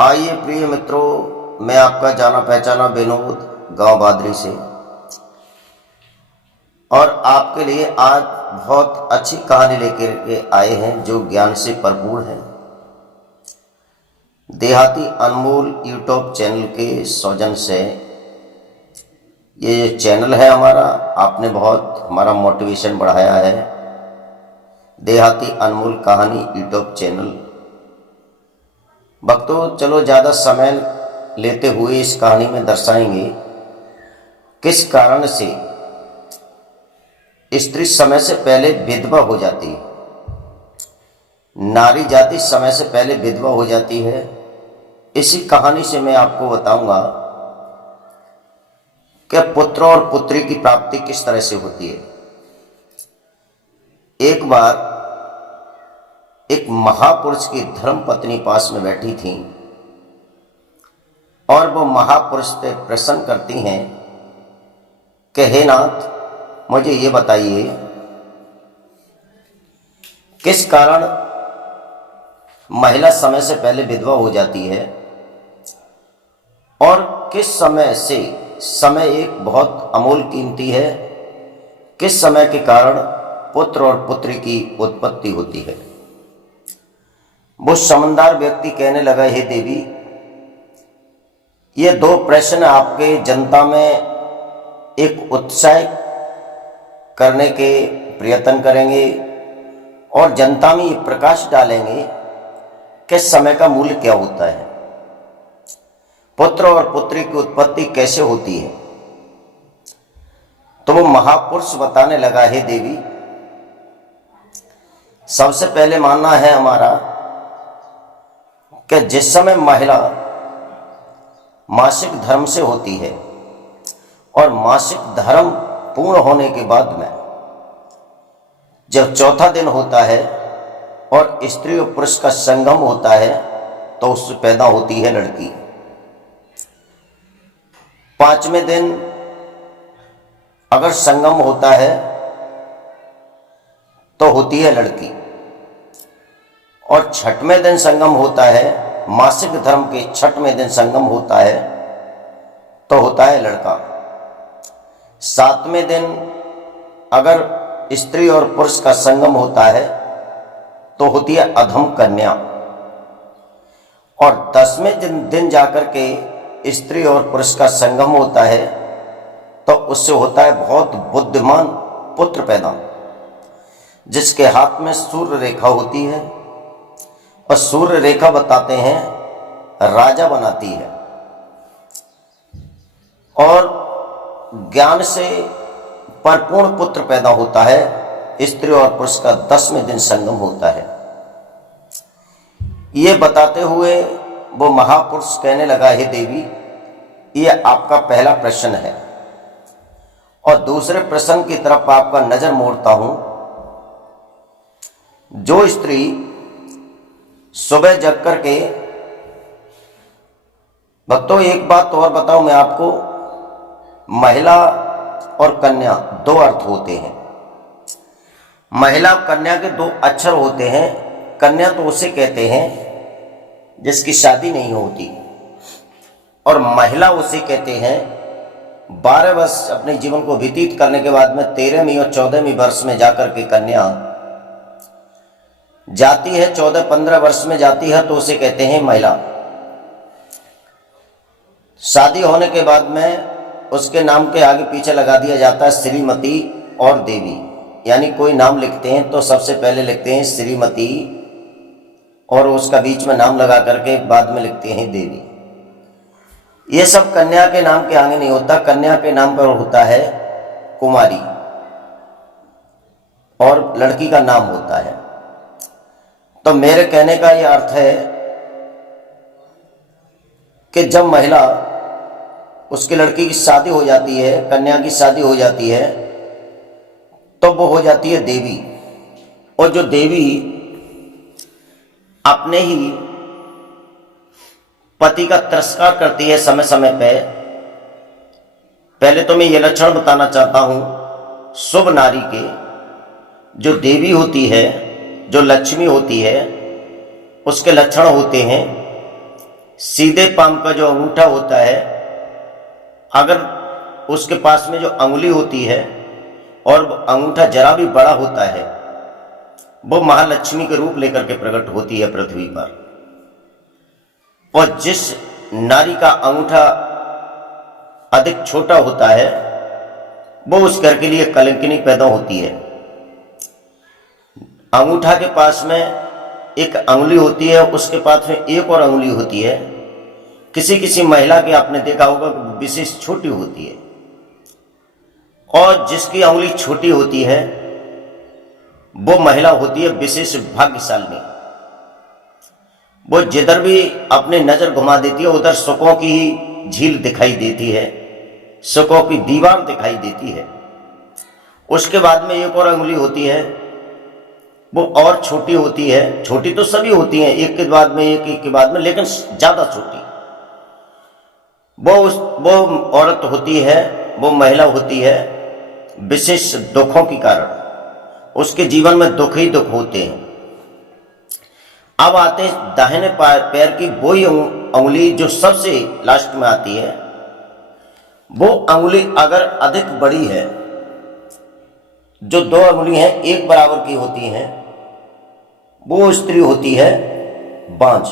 आइए प्रिय मित्रों, मैं आपका जाना पहचाना विनोद गांव बादरी से, और आपके लिए आज बहुत अच्छी कहानी लेकर के आए हैं जो ज्ञान से भरपूर है। देहाती अनमोल यूट्यूब चैनल के सौजन्य से ये चैनल है हमारा, आपने बहुत हमारा मोटिवेशन बढ़ाया है। देहाती अनमोल कहानी यूट्यूब चैनल। भक्तों, चलो ज़्यादा समय लेते हुए इस कहानी में दर्शाएंगे किस कारण से स्त्री समय से पहले विधवा हो जाती है, नारी जाति समय से पहले विधवा हो जाती है। इसी कहानी से मैं आपको बताऊंगा कि पुत्र और पुत्री की प्राप्ति किस तरह से होती है। एक बार एक महापुरुष की धर्म पत्नी पास में बैठी थी और वो महापुरुष से प्रश्न करती हैं कि हे नाथ, मुझे ये बताइए किस कारण महिला समय से पहले विधवा हो जाती है और किस समय से, समय एक बहुत अमूल कीमती है, किस समय के कारण पुत्र और पुत्री की उत्पत्ति होती है। वो समझदार व्यक्ति कहने लगा, हे देवी, ये दो प्रश्न आपके जनता में एक उत्साह करने के प्रयत्न करेंगे और जनता में ये प्रकाश डालेंगे कि समय का मूल्य क्या होता है, पुत्र और पुत्री की उत्पत्ति कैसे होती है। तो वो महापुरुष बताने लगा, हे देवी, सबसे पहले मानना है हमारा कि जिस समय महिला मासिक धर्म से होती है और मासिक धर्म पूर्ण होने के बाद में जब चौथा दिन होता है और स्त्री और पुरुष का संगम होता है तो उससे पैदा होती है लड़की। पांचवें दिन अगर संगम होता है तो होती है लड़की, और छठवें दिन संगम होता है, मासिक धर्म के छठवें दिन संगम होता है तो होता है लड़का। सातवें दिन अगर स्त्री और पुरुष का संगम होता है तो होती है अधम कन्या, और 10वें दिन जाकर के स्त्री और पुरुष का संगम होता है तो उससे होता है बहुत बुद्धिमान पुत्र पैदा, जिसके हाथ में सूर्य रेखा होती है, और सूर्य रेखा बताते हैं राजा बनाती है, और ज्ञान से परिपूर्ण पुत्र पैदा होता है। स्त्री और पुरुष का 10वें दिन संगम होता है। ये बताते हुए वो महापुरुष कहने लगा, हे देवी, ये आपका पहला प्रश्न है, और दूसरे प्रश्न की तरफ आपका नजर मोड़ता हूं। जो स्त्री सुबह जग करके, भक्तों एक बात और बताऊं मैं आपको, महिला और कन्या दो अर्थ होते हैं। महिला कन्या के दो अक्षर होते हैं। कन्या तो उसे कहते हैं जिसकी शादी नहीं होती, और महिला उसे कहते हैं 12 वर्ष अपने जीवन को व्यतीत करने के बाद में 13वीं और 14वीं वर्ष में जाकर के कन्या जाती है, 14-15 वर्ष में जाती है तो उसे कहते हैं महिला। शादी होने के बाद में उसके नाम के आगे पीछे लगा दिया जाता है श्रीमती और देवी, यानी कोई नाम लिखते हैं तो सबसे पहले लिखते हैं श्रीमती और उसका बीच में नाम लगा करके बाद में लिखते हैं देवी। ये सब कन्या के नाम के आगे नहीं होता, कन्या के नाम पर होता है कुमारी और लड़की का नाम होता है। तो मेरे कहने का यह अर्थ है कि जब महिला, उसकी लड़की की शादी हो जाती है, कन्या की शादी हो जाती है, तो वो हो जाती है देवी। और जो देवी अपने ही पति का तिरस्कार करती है समय समय पे। पहले तो मैं ये लक्षण बताना चाहता हूं शुभ नारी के। जो देवी होती है, जो लक्ष्मी होती है, उसके लक्षण होते हैं सीधे पाम का जो अंगूठा होता है, अगर उसके पास में जो अंगुली होती है और अंगूठा जरा भी बड़ा होता है, वो महालक्ष्मी के रूप लेकर के प्रकट होती है पृथ्वी पर। और जिस नारी का अंगूठा अधिक छोटा होता है, वो उस घर के लिए कलंकिनी पैदा होती है। अंगूठा के पास में एक अंगुली होती है, उसके पास में एक और अंगुली होती है। किसी किसी महिला के आपने देखा होगा विशेष छोटी होती है, और जिसकी अंगुली छोटी होती है वो महिला होती है विशेष भाग्यशाली। वो जिधर भी अपनी नजर घुमा देती है उधर सुखों की ही झील दिखाई देती है, सुखों की दीवार दिखाई देती है। उसके बाद में एक और अंगुली होती है, वो और छोटी होती है। छोटी तो सभी होती हैं, एक के बाद में एक, एक के बाद में, लेकिन ज्यादा छोटी वो औरत होती है, वो महिला होती है विशेष दुखों के कारण। उसके जीवन में दुख ही दुख होते हैं। अब आते हैं दाहिने पैर की वही अंगुली जो सबसे लास्ट में आती है। वो अंगुली अगर अधिक बड़ी है, जो दो अंगुली हैं एक बराबर की होती हैं, वो स्त्री होती है बांझ,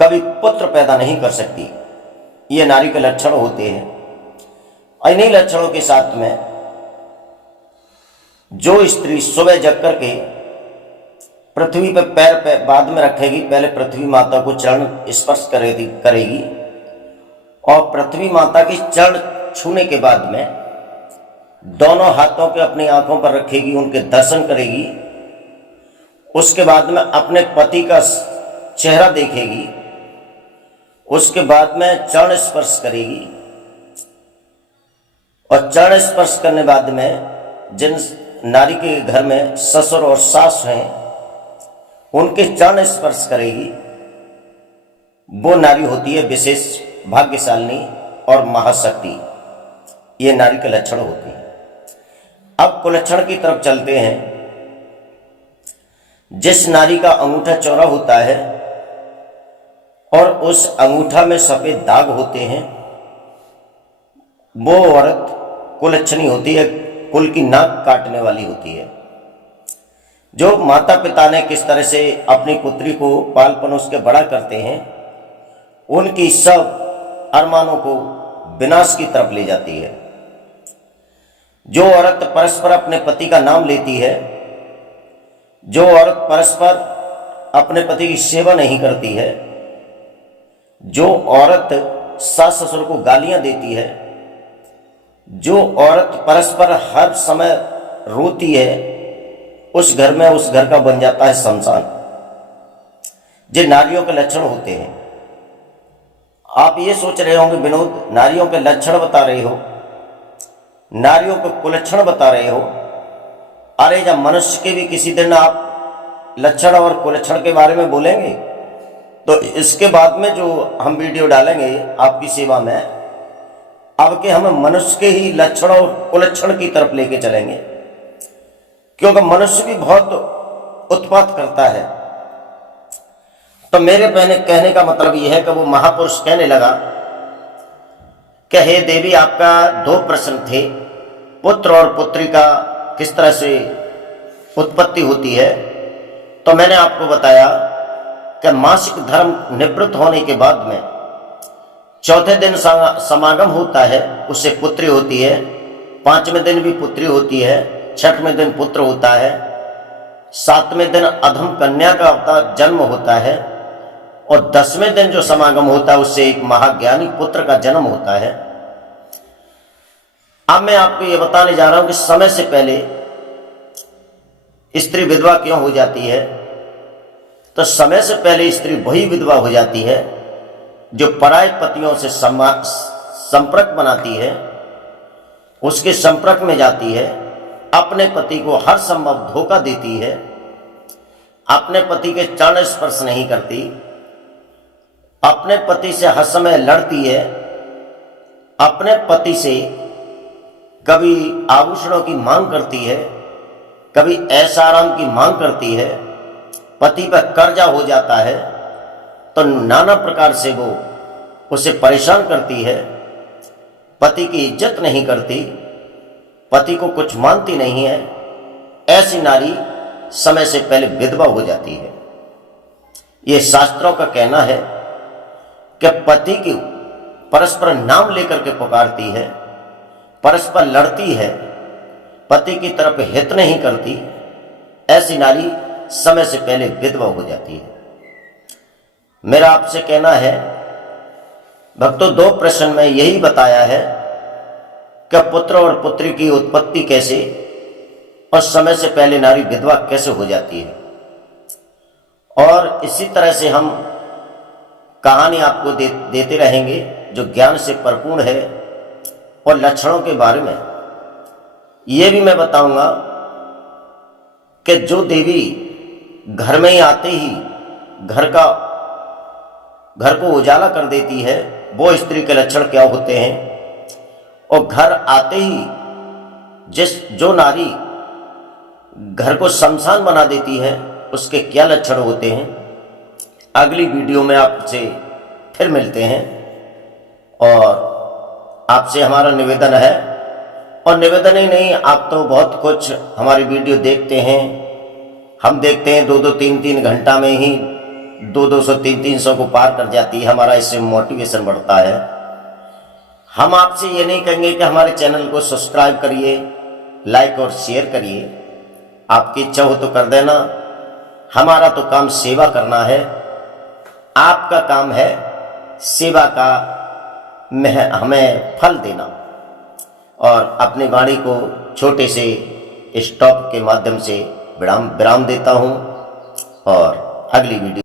कभी पुत्र पैदा नहीं कर सकती। ये नारी के लक्षण होते हैं। इन्हीं लक्षणों के साथ में जो स्त्री सुबह जग करके पृथ्वी पर पैर बाद में रखेगी, पहले पृथ्वी माता को चरण स्पर्श करेगी और पृथ्वी माता की चरण छूने के बाद में दोनों हाथों के अपनी आंखों पर रखेगी, उनके दर्शन करेगी। उसके बाद में अपने पति का चेहरा देखेगी। उसके बाद में चरण स्पर्श करेगी, और चरण स्पर्श करने बाद में जिन नारी के घर में ससुर और सास हैं उनके चरण स्पर्श करेगी। वो नारी होती है विशेष भाग्यशालिनी और महाशक्ति। ये नारी के लक्षण होते हैं। अब कुलक्षण की तरफ चलते हैं। जिस नारी का अंगूठा चौड़ा होता है और उस अंगूठा में सफेद दाग होते हैं, वो औरत कुलक्षणी होती है, कुल की नाक काटने वाली होती है। जो माता पिता ने किस तरह से अपनी पुत्री को पाल पोस के बड़ा करते हैं, उनकी सब अरमानों को विनाश की तरफ ले जाती है। जो औरत परस्पर अपने पति का नाम लेती है, जो औरत परस्पर अपने पति की सेवा नहीं करती है, जो औरत सास ससुर को गालियां देती है, जो औरत परस्पर हर समय रोती है, उस घर में उस घर का बन जाता है शमशान। ये नारियों के लक्षण होते हैं। आप ये सोच रहे होंगे विनोद, नारियों के लक्षण बता रहे हो, नारियों के कुलक्षण बता रहे हो। अरे जब मनुष्य के भी किसी दिन आप लक्षण और कुलक्षण के बारे में बोलेंगे तो इसके बाद में जो हम वीडियो डालेंगे आपकी सेवा में, अब के हम मनुष्य के ही लक्षण और कुलक्षण की तरफ लेके चलेंगे, क्योंकि मनुष्य भी बहुत उत्पात करता है। तो मेरे कहने का मतलब यह है कि वो महापुरुष कहने लगा कि हे देवी, आपका दो प्रश्न थे, पुत्र और पुत्री का किस तरह से उत्पत्ति होती है। तो मैंने आपको बताया कि मासिक धर्म निवृत्त होने के बाद में चौथे दिन समागम होता है, उससे पुत्री होती है। पांचवें दिन भी पुत्री होती है, छठवें दिन पुत्र होता है, सातवें दिन अधम कन्या का जन्म होता है, और 10वें दिन जो समागम होता है उससे एक महाज्ञानी पुत्र का जन्म होता है। अब मैं आपको यह बताने जा रहा हूं कि समय से पहले स्त्री विधवा क्यों हो जाती है। तो समय से पहले स्त्री वही विधवा हो जाती है जो पराय पतियों से संपर्क बनाती है, उसके संपर्क में जाती है, अपने पति को हर संभव धोखा देती है, अपने पति के चरण स्पर्श नहीं करती, अपने पति से हर समय लड़ती है, अपने पति से कभी आभूषणों की मांग करती है, कभी ऐशाराम की मांग करती है, पति पर कर्जा हो जाता है, तो नाना प्रकार से वो उसे परेशान करती है, पति की इज्जत नहीं करती, पति को कुछ मानती नहीं है, ऐसी नारी समय से पहले विधवा हो जाती है। ये शास्त्रों का कहना है कि पति की परस्पर नाम लेकर के पुकारती है, परस्पर लड़ती है, पति की तरफ हित नहीं करती, ऐसी नारी समय से पहले विधवा हो जाती है। मेरा आपसे कहना है भक्तों, 2 प्रश्न में यही बताया है कि पुत्र और पुत्री की उत्पत्ति कैसे और समय से पहले नारी विधवा कैसे हो जाती है। और इसी तरह से हम कहानी आपको देते रहेंगे जो ज्ञान से भरपूर है। और लक्षणों के बारे में ये भी मैं बताऊंगा कि जो देवी घर में ही आते ही घर को उजाला कर देती है, वो स्त्री के लक्षण क्या होते हैं, और घर आते ही जो नारी घर को शमशान बना देती है उसके क्या लक्षण होते हैं, अगली वीडियो में आपसे फिर मिलते हैं। और आपसे हमारा निवेदन है, और निवेदन ही नहीं, आप तो बहुत कुछ हमारी वीडियो देखते हैं, हम देखते हैं 2-2 3-3 घंटा में ही 200 300 को पार कर जाती है, हमारा इससे मोटिवेशन बढ़ता है। हम आपसे ये नहीं कहेंगे कि हमारे चैनल को सब्सक्राइब करिए, लाइक और शेयर करिए, आपकी इच्छा हो तो कर देना, हमारा तो काम सेवा करना है, आपका काम है सेवा का हमें फल देना। और अपनी वाणी को छोटे से स्टॉप के माध्यम से विराम देता हूं और अगली वीडियो